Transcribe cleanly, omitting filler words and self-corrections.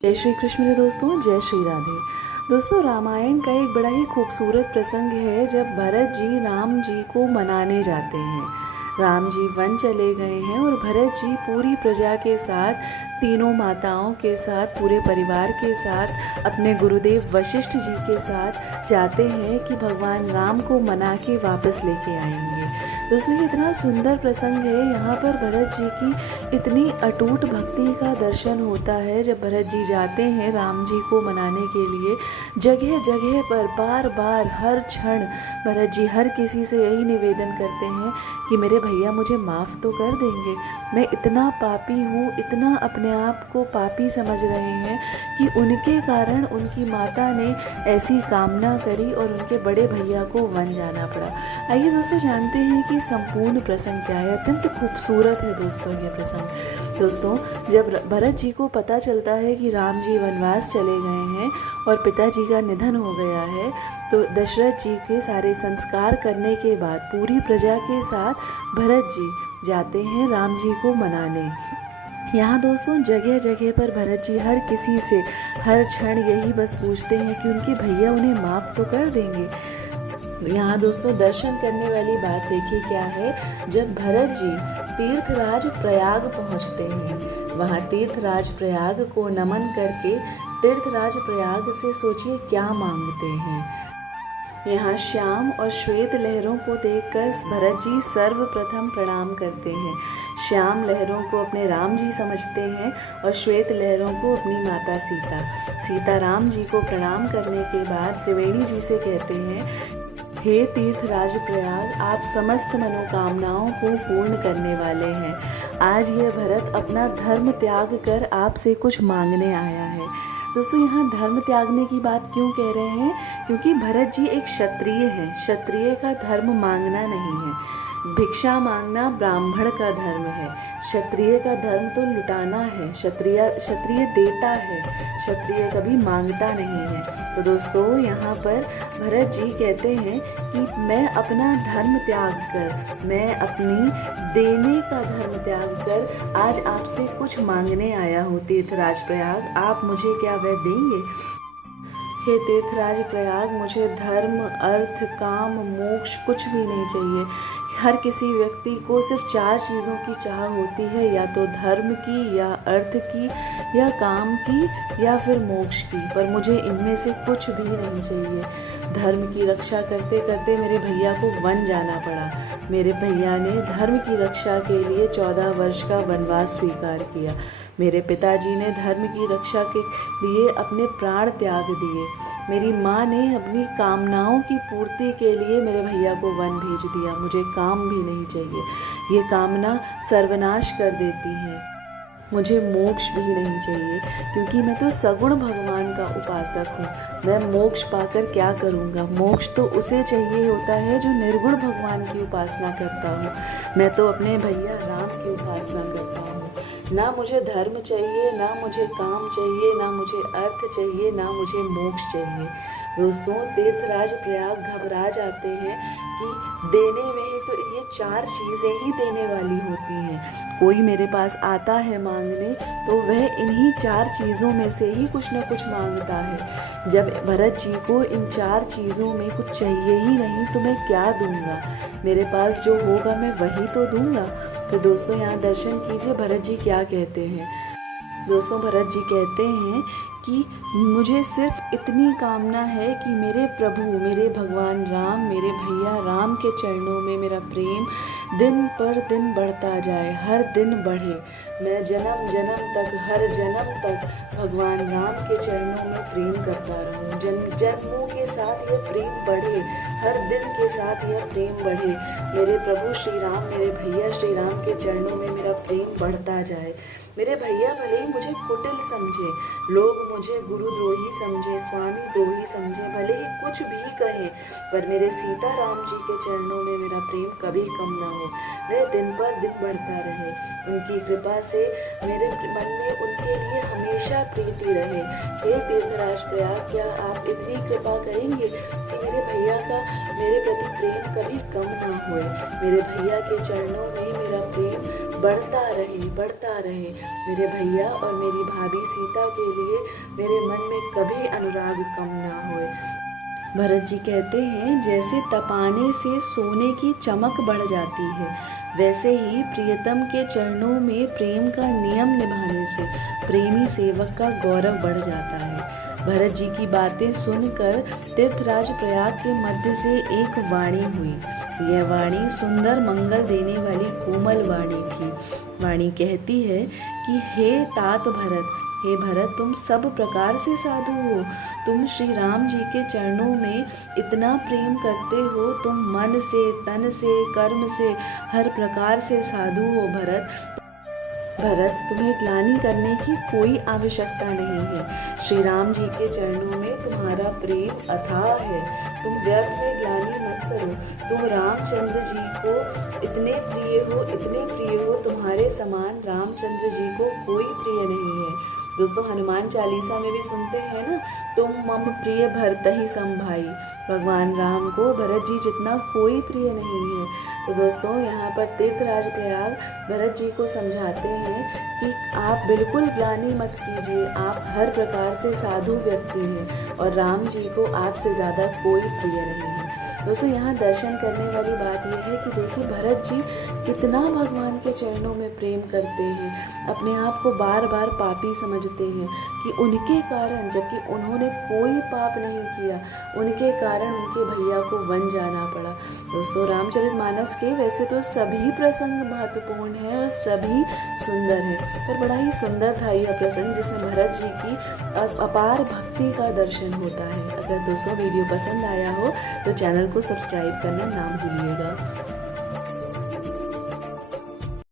जय श्री कृष्ण मेरे दोस्तों, जय श्री राधे। दोस्तों, रामायण का एक बड़ा ही खूबसूरत प्रसंग है जब भरत जी राम जी को मनाने जाते हैं। राम जी वन चले गए हैं और भरत जी पूरी प्रजा के साथ, तीनों माताओं के साथ, पूरे परिवार के साथ, अपने गुरुदेव वशिष्ठ जी के साथ जाते हैं कि भगवान राम को मना के वापस लेके आएंगे। दोस्तों, ये इतना सुंदर प्रसंग है। यहाँ पर भरत जी की इतनी अटूट भक्ति का दर्शन होता है जब भरत जी जाते हैं राम जी को मनाने के लिए। जगह जगह पर बार बार हर क्षण भरत जी हर किसी से यही निवेदन करते हैं कि मेरे भैया मुझे माफ़ तो कर देंगे। मैं इतना पापी हूँ, इतना अपने आप को पापी समझ रहे हैं कि उनके कारण उनकी माता ने ऐसी कामना करी और उनके बड़े भैया को वन जाना पड़ा। आइए दोस्तों, जानते हैं कि संपूर्ण प्रसंग क्या है। अत्यंत खूबसूरत है दोस्तों ये प्रसंग। दोस्तों, जब भरत जी को पता चलता है कि राम जी वनवास चले गए हैं और पिताजी का निधन हो गया है, तो दशरथ जी के सारे संस्कार करने के बाद पूरी प्रजा के साथ भरत जी जाते हैं राम जी को मनाने। यहाँ दोस्तों, जगह जगह पर भरत जी हर किसी से हर क्षण यही बस पूछते हैं कि उनके भैया उन्हें माफ़ तो कर देंगे। यहाँ दोस्तों, दर्शन करने वाली बात देखिए क्या है। जब भरत जी तीर्थराज प्रयाग पहुँचते हैं, वहाँ तीर्थराज प्रयाग को नमन करके तीर्थराज प्रयाग से सोचिए क्या मांगते हैं। यहाँ श्याम और श्वेत लहरों को देखकर भरत जी सर्वप्रथम प्रणाम करते हैं। श्याम लहरों को अपने राम जी समझते हैं और श्वेत लहरों को अपनी माता सीता। सीता राम जी को प्रणाम करने के बाद त्रिवेणी जी से कहते हैं, हे तीर्थराज प्रयाग, आप समस्त मनोकामनाओं को पूर्ण करने वाले हैं। आज यह भरत अपना धर्म त्याग कर आपसे कुछ मांगने आया है। दोस्तों, यहाँ धर्म त्यागने की बात क्यों कह रहे हैं? क्योंकि भरत जी एक क्षत्रिय है। क्षत्रिय का धर्म मांगना नहीं है, भिक्षा मांगना ब्राह्मण का धर्म है। क्षत्रिय का धर्म तो लुटाना है। क्षत्रिय देता है, क्षत्रिय कभी मांगता नहीं है। तो दोस्तों, यहाँ पर भरत जी कहते हैं कि मैं अपना धर्म त्याग कर, मैं अपनी देने का धर्म त्याग कर आज आपसे कुछ मांगने आया हूँ तीर्थराज प्रयाग। आप मुझे क्या वह देंगे? हे तीर्थराज प्रयाग, मुझे धर्म, अर्थ, काम, मोक्ष कुछ भी नहीं चाहिए। हर किसी व्यक्ति को सिर्फ 4 चीज़ों की चाह होती है, या तो धर्म की, या अर्थ की, या काम की, या फिर मोक्ष की। पर मुझे इनमें से कुछ भी नहीं चाहिए। धर्म की रक्षा करते करते मेरे भैया को वन जाना पड़ा। मेरे भैया ने धर्म की रक्षा के लिए 14 वर्ष का वनवास स्वीकार किया। मेरे पिताजी ने धर्म की रक्षा के लिए अपने प्राण त्याग दिए। मेरी माँ ने अपनी कामनाओं की पूर्ति के लिए मेरे भैया को वन भेज दिया। मुझे काम भी नहीं चाहिए, ये कामना सर्वनाश कर देती है। मुझे मोक्ष भी नहीं चाहिए, क्योंकि मैं तो सगुण भगवान का उपासक हूँ। मैं मोक्ष पाकर क्या करूँगा? मोक्ष तो उसे चाहिए होता है जो निर्गुण भगवान की उपासना करता हूँ। मैं तो अपने भैया राम की उपासना करता हूँ। ना मुझे धर्म चाहिए, ना मुझे काम चाहिए, ना मुझे अर्थ चाहिए, ना मुझे मोक्ष चाहिए। दोस्तों, तीर्थराज प्रयाग घबरा जाते हैं कि देने में ही तो ये 4 चीज़ें ही देने वाली होती हैं। कोई मेरे पास आता है मांगने तो वह इन्हीं 4 चीज़ों में से ही कुछ न कुछ मांगता है। जब भरत जी को इन 4 चीज़ों में कुछ चाहिए ही नहीं तो मैं क्या दूंगा? मेरे पास जो होगा मैं वही तो दूंगा। तो दोस्तों, यहाँ दर्शन कीजिए भरत जी क्या कहते हैं। दोस्तों, भरत जी कहते हैं कि मुझे सिर्फ इतनी कामना है कि मेरे प्रभु, मेरे भगवान राम, मेरे भैया राम के चरणों में मेरा प्रेम दिन पर दिन बढ़ता जाए, हर दिन बढ़े। मैं जन्म जन्म तक, हर जन्म तक भगवान राम के चरणों में प्रेम करता रहूं। जन्मों के साथ यह प्रेम बढ़े, हर दिन के साथ यह प्रेम बढ़े। मेरे प्रभु श्री राम, मेरे भैया श्री राम के चरणों में मेरा प्रेम बढ़ता जाए। मेरे भैया भले ही मुझे कुटिल समझे, लोग मुझे गुरुद्रोही समझे, स्वामी द्रोही समझे, भले ही कुछ भी कहें, पर मेरे सीता राम जी के चरणों में मेरा प्रेम कभी कम ना हो। वह दिन पर दिन बढ़ता रहे। उनकी कृपा से मेरे मन में उनके लिए हमेशा प्रीति रहे। हे तीर्थराज प्रयाग, क्या आप इतनी कृपा करेंगे कि मेरे भैया का मेरे प्रति प्रेम कभी कम ना होए। मेरे भैया के चरणों में मेरा प्रेम बढ़ता रहे। मेरे भैया और मेरी भाभी सीता के लिए मेरे मन में कभी अनुराग कम ना होए। भरत जी कहते हैं, जैसे तपाने से सोने की चमक बढ़ जाती है, वैसे ही प्रियतम के चरणों में प्रेम का नियम निभाने से प्रेमी सेवक का गौरव बढ़ जाता है। भरत जी की बातें सुनकर तीर्थराज प्रयाग के मध्य से एक वाणी हुई। यह वाणी सुंदर मंगल देने वाली कोमल वाणी थी। वाणी कहती है कि हे तात भरत, हे भरत, तुम सब प्रकार से साधु हो। तुम श्री राम जी के चरणों में इतना प्रेम करते हो, तुम मन से, तन से, कर्म से, हर प्रकार से साधु हो। भरत, तुम्हें ग्लानि करने की कोई आवश्यकता नहीं है। श्री राम जी के चरणों में तुम्हारा प्रेम अथाह है। तुम व्यर्थ में ग्लानि मत करो। तुम रामचंद्र जी को इतने प्रिय हो, तुम्हारे समान रामचंद्र जी को कोई प्रिय नहीं है। दोस्तों, हनुमान चालीसा में भी सुनते हैं ना, तुम मम प्रिय भरतहि सम भाई। भगवान राम को भरत जी जितना कोई प्रिय नहीं है। तो दोस्तों, यहाँ पर तीर्थराज प्रयाग भरत जी को समझाते हैं कि आप बिल्कुल ग्लानि मत कीजिए, आप हर प्रकार से साधु व्यक्ति हैं और राम जी को आपसे ज़्यादा कोई प्रिय नहीं है। दोस्तों, यहाँ दर्शन करने वाली बात यह है कि देखिए भरत जी कितना भगवान के चरणों में प्रेम करते हैं, अपने आप को बार बार पापी समझते हैं कि उनके कारण, जबकि उन्होंने कोई पाप नहीं किया, उनके कारण उनके भैया को वन जाना पड़ा। दोस्तों, रामचरितमानस के वैसे तो सभी प्रसंग महत्वपूर्ण हैं और सभी सुंदर हैं, पर बड़ा ही सुंदर था यह प्रसंग जिसमें भरत जी की अपार भक्ति का दर्शन होता है। अगर दोस्तों वीडियो पसंद आया हो तो चैनल को सब्सक्राइब करना ना भूलिएगा।